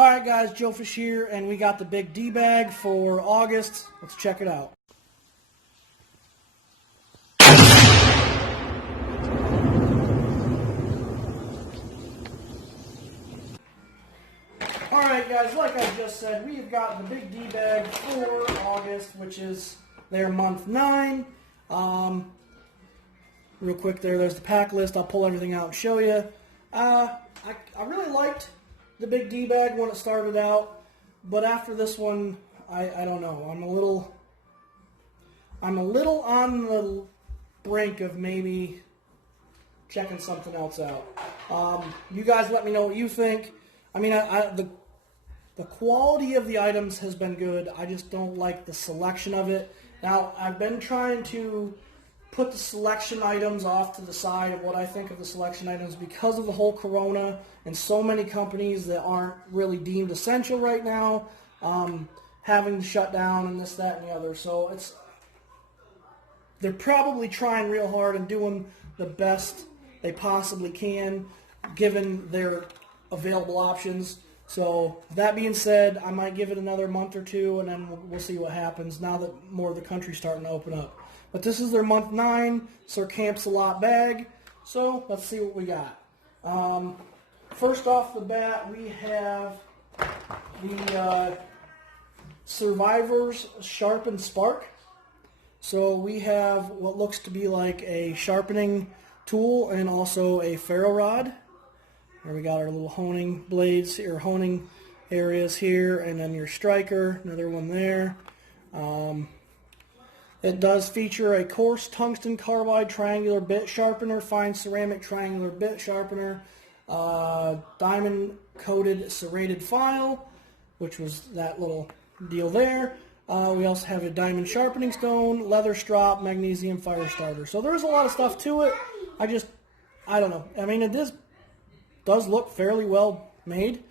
Alright guys, Joe Fish here, and we got the big D bag for August. Let's check it out. Alright guys, like I just said, we have got the big D bag for August, which is their month 9. Real quick there's the pack list. I'll pull everything out and show you. I really liked the big D bag when it started out, but after this one, I don't know. I'm a little on the brink of maybe checking something else out. You guys let me know what you think. I mean, the quality of the items has been good. I just don't like the selection of it. Now, I've been trying to put the selection items off to the side of what I think of the selection items because of the whole corona and so many companies that aren't really deemed essential right now having to shut down and this, that, and the other. So they're probably trying real hard and doing the best they possibly can given their available options. So that being said, I might give it another month or two and then we'll see what happens now that more of the country's starting to open up. But this is their month 9 Sir Camps-A-Lot bag, so let's see what we got. First off the bat, we have the Survivor's Sharpened Spark. So we have what looks to be like a sharpening tool and also a ferro rod. Here we got our little honing blades, or honing areas here, and then your striker, another one there. It does feature a coarse tungsten carbide triangular bit sharpener, fine ceramic triangular bit sharpener, diamond coated serrated file, which was that little deal there. We also have a diamond sharpening stone, leather strop, magnesium fire starter. So there's a lot of stuff to it. I don't know. I mean, it does look fairly well made.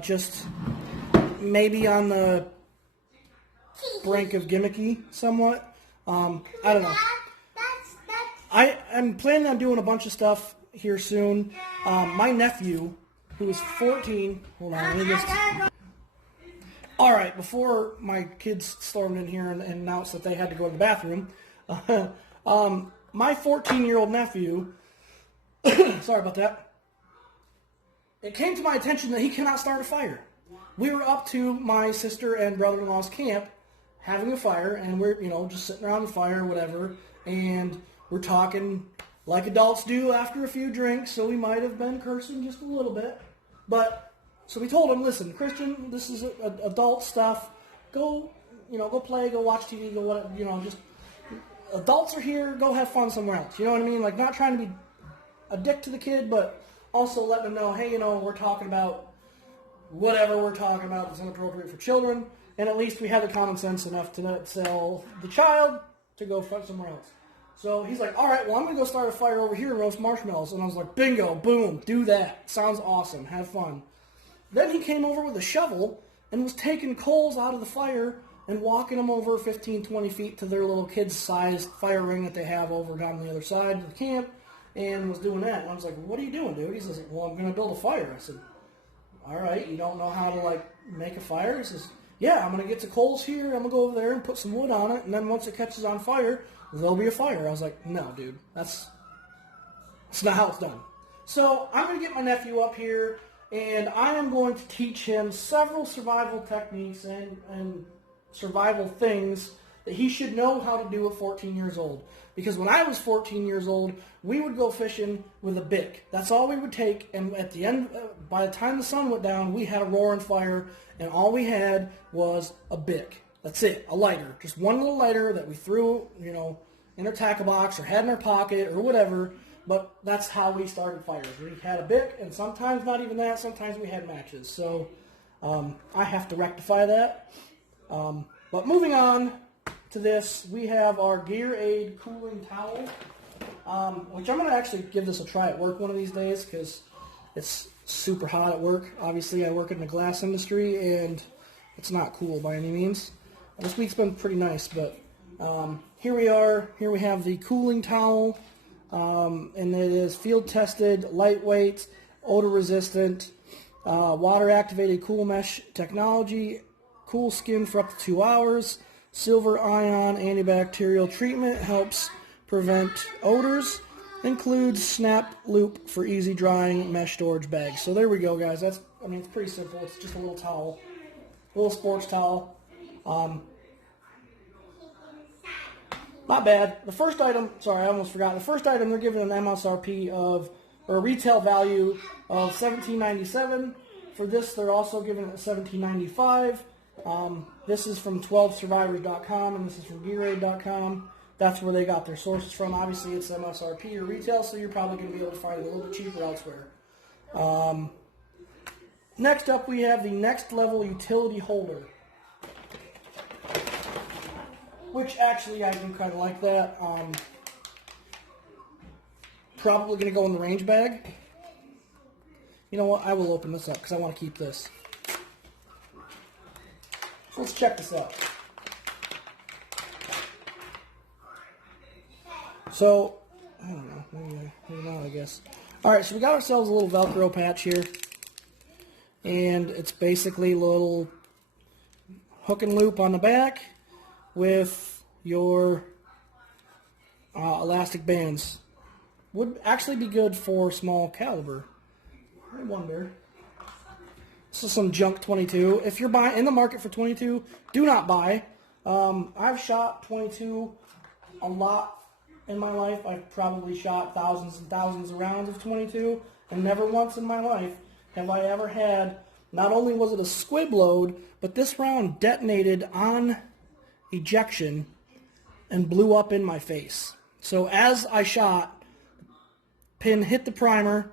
Just maybe on the brink of gimmicky somewhat. I don't know. I'm planning on doing a bunch of stuff here soon. My nephew, who is 14, hold on, let me just... Alright, before my kids stormed in here and announced that they had to go to the bathroom, my 14-year-old nephew, sorry about that, it came to my attention that he cannot start a fire. We were up to my sister and brother-in-law's camp having a fire, and we're, just sitting around the fire or whatever, and we're talking like adults do after a few drinks, so we might have been cursing just a little bit. But, so we told him, listen, Christian, this is adult stuff. Go, go play, go watch TV, go whatever, just, adults are here, go have fun somewhere else. You know what I mean? Like, not trying to be a dick to the kid, but also letting them know, hey, we're talking about whatever we're talking about that's inappropriate for children. And at least we had the common sense enough to not tell the child to go somewhere else. So he's like, all right, well, I'm going to go start a fire over here and roast marshmallows. And I was like, bingo, boom, do that. Sounds awesome. Have fun. Then he came over with a shovel and was taking coals out of the fire and walking them over 15, 20 feet to their little kid-sized fire ring that they have over down the other side of the camp, and was doing that. And I was like, what are you doing, dude? He says, well, I'm going to build a fire. I said, all right, you don't know how to, make a fire? He says, yeah, I'm going to get the coals here, I'm going to go over there and put some wood on it, and then once it catches on fire, there'll be a fire. I was like, no, dude, that's not how it's done. So I'm going to get my nephew up here, and I am going to teach him several survival techniques and survival things that he should know how to do at 14 years old. Because when I was 14 years old, we would go fishing with a bick. That's all we would take, and at the end, by the time the sun went down, we had a roaring fire, and all we had was a bick. That's it, a lighter. Just one little lighter that we threw, in our tackle box or had in our pocket or whatever, but that's how we started fires. We had a bick, and sometimes not even that, sometimes we had matches. So I have to rectify that. But moving on to this, we have our Gear Aid cooling towel, which I'm going to actually give this a try at work one of these days because it's super hot at work. Obviously, I work in the glass industry, and it's not cool by any means. This week's been pretty nice, but here we are. Here we have the cooling towel, and it is field-tested, lightweight, odor-resistant, water-activated cool mesh technology, cool skin for up to 2 hours, silver ion antibacterial treatment, helps prevent odors, includes snap loop for easy drying mesh storage bags. So there we go, guys. It's pretty simple. It's just a little towel, a little sports towel. Not bad. The first item, sorry, I almost forgot. The first item, they're giving an MSRP of, or a retail value of $17.97. For this, they're also giving it $17.95. This is from 12survivors.com, and this is from gearaid.com. That's where they got their sources from. Obviously, it's MSRP or retail, so you're probably going to be able to find it a little bit cheaper elsewhere. Next up, we have the Next Level Utility Holder, which actually I do kind of like that. Probably going to go in the range bag. You know what? I will open this up because I want to keep this. So let's check this out. So, I don't know. Maybe not, I guess. Alright, so we got ourselves a little Velcro patch here. And it's basically a little hook and loop on the back with your elastic bands. Would actually be good for small caliber. I wonder. This is some junk 22. If you're buying in the market for 22, do not buy. I've shot 22 a lot in my life. I've probably shot thousands and thousands of rounds of 22, and never once in my life have I ever had, not only was it a squib load, but this round detonated on ejection and blew up in my face. So as I shot, pin hit the primer,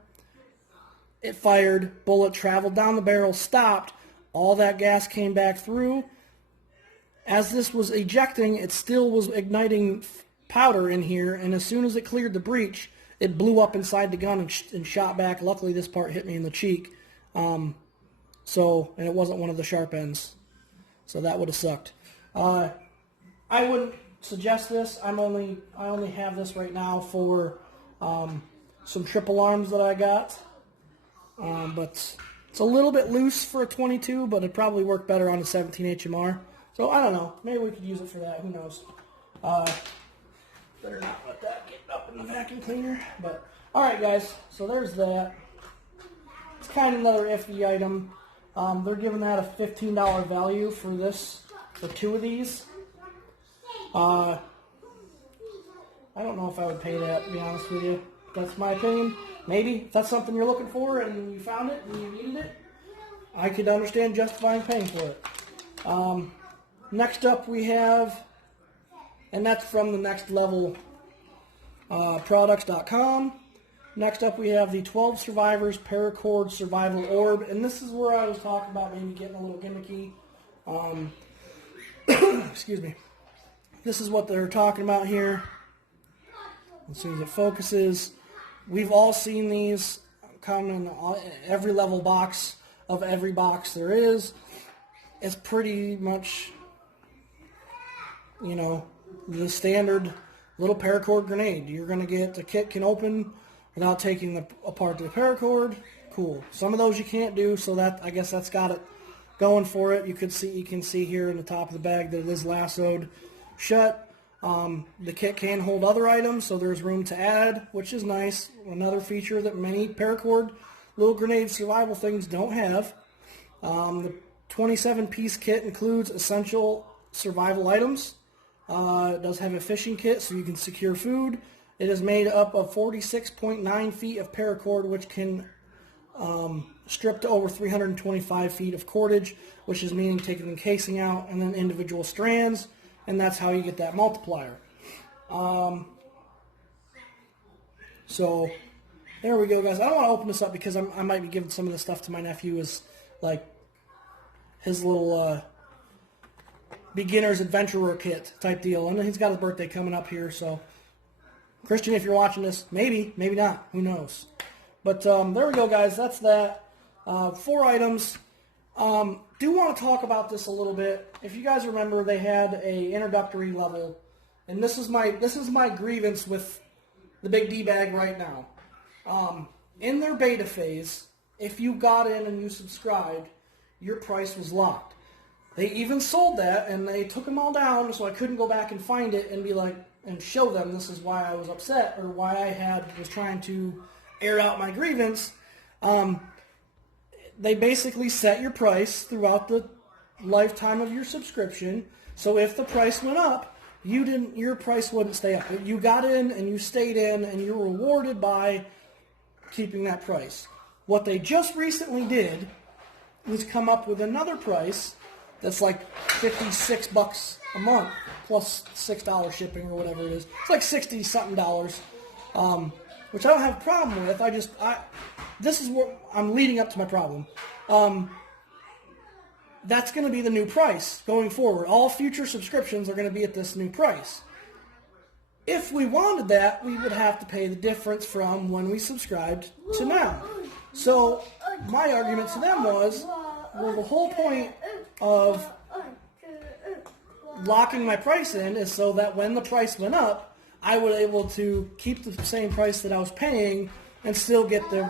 it fired, bullet traveled down the barrel, stopped, all that gas came back through. As this was ejecting, it still was igniting powder in here, and as soon as it cleared the breach, it blew up inside the gun and shot back. Luckily, this part hit me in the cheek, and it wasn't one of the sharp ends, so that would have sucked. I wouldn't suggest this. I only have this right now for some triple arms that I got, but it's a little bit loose for a 22, but it'd probably work better on a 17 HMR. So I don't know. Maybe we could use it for that. Who knows? Better not let that get up in the vacuum cleaner. But alright guys, so there's that. It's kind of another iffy item. They're giving that a $15 value for this, for 2 of these. I don't know if I would pay that, to be honest with you. That's my opinion. Maybe if that's something you're looking for and you found it and you needed it, I could understand justifying paying for it. Next up we have, and that's from the Next Level products.com. Next up we have the 12 Survivors Paracord Survival Orb, and this is where I was talking about maybe getting a little gimmicky. Excuse me. This is what they're talking about here. As soon as it focuses, we've all seen these come in every level box of every box there is. It's pretty much, you know, the standard little paracord grenade. You're going to get, the kit can open without taking apart the paracord. Cool. Some of those you can't do, so that, I guess that's got it going for it. You can see here in the top of the bag that it is lassoed shut. The kit can hold other items, so there's room to add, which is nice. Another feature that many paracord little grenade survival things don't have. The 27-piece kit includes essential survival items. It does have a fishing kit, so you can secure food. It is made up of 46.9 feet of paracord, which can strip to over 325 feet of cordage, which is meaning taking the casing out and then individual strands, and that's how you get that multiplier. So there we go, guys. I don't want to open this up because I might be giving some of this stuff to my nephew as like his little beginner's adventurer kit type deal, and he's got his birthday coming up here, so Christian, if you're watching this, maybe not, who knows. But there we go, guys. That's that. 4 items. Do want to talk about this a little bit. If you guys remember, they had a introductory level, and this is my grievance with the Big D bag right now. In their beta phase, if you got in and you subscribed, your price was locked. They even sold that, and they took them all down, so I couldn't go back and find it and be like, and show them this is why I was upset, or why I was trying to air out my grievance. They basically set your price throughout the lifetime of your subscription. So if the price went up, your price wouldn't stay up. You got in and you stayed in, and you're rewarded by keeping that price. What they just recently did was come up with another price that's like $56 a month plus $6 shipping or whatever it is. It's like $60-something, which I don't have a problem with. This is what I'm leading up to my problem. That's going to be the new price going forward. All future subscriptions are going to be at this new price. If we wanted that, we would have to pay the difference from when we subscribed to now. So my argument to them was, well, the whole point of locking my price in is so that when the price went up, I was able to keep the same price that I was paying and still get the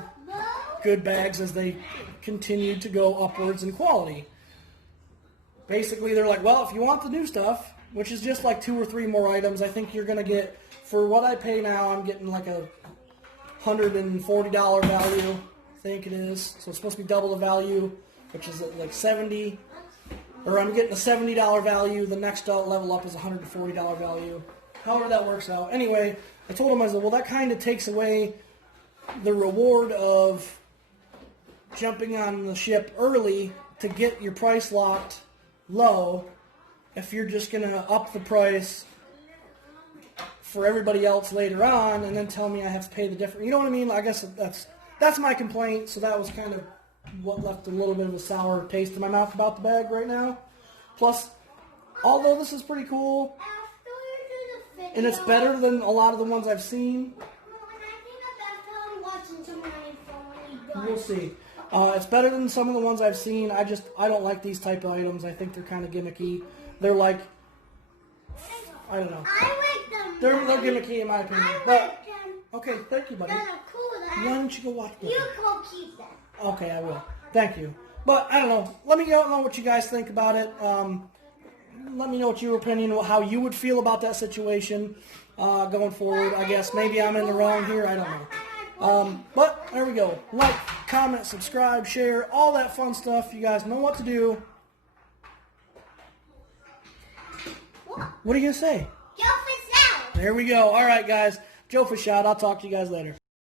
good bags as they continued to go upwards in quality. Basically, they're like, well, if you want the new stuff, which is just like 2 or 3 more items, I think you're going to get, for what I pay now, I'm getting like a $140 value, I think it is. So it's supposed to be double the value, which is like 70, or I'm getting a $70 value. The next level up is a $140 value. However that works out. Anyway, I told him, I said, well, that kind of takes away the reward of jumping on the ship early to get your price locked low if you're just going to up the price for everybody else later on and then tell me I have to pay the difference. You know what I mean? I guess that's my complaint. So that was kind of what left a little bit of a sour taste in my mouth about the bag right now. Plus, although this is pretty cool, and it's better than a lot of the ones I've seen. We'll see. It's better than some of the ones I've seen. I don't like these type of items. I think they're kind of gimmicky. They're like, I don't know. I like them. They're gimmicky in my opinion. But okay, thank you, buddy. They're cool. Why don't you go watch them? You go keep them. Okay, I will. Thank you. But I don't know. Let me know what you guys think about it. Let me know what your opinion, how you would feel about that situation going forward. I guess maybe I'm in the wrong here. I don't know. But there we go. Like, comment, subscribe, share, all that fun stuff. You guys know what to do. What are you going to say? Joe Fish out. There we go. All right, guys. Joe Fish out. I'll talk to you guys later.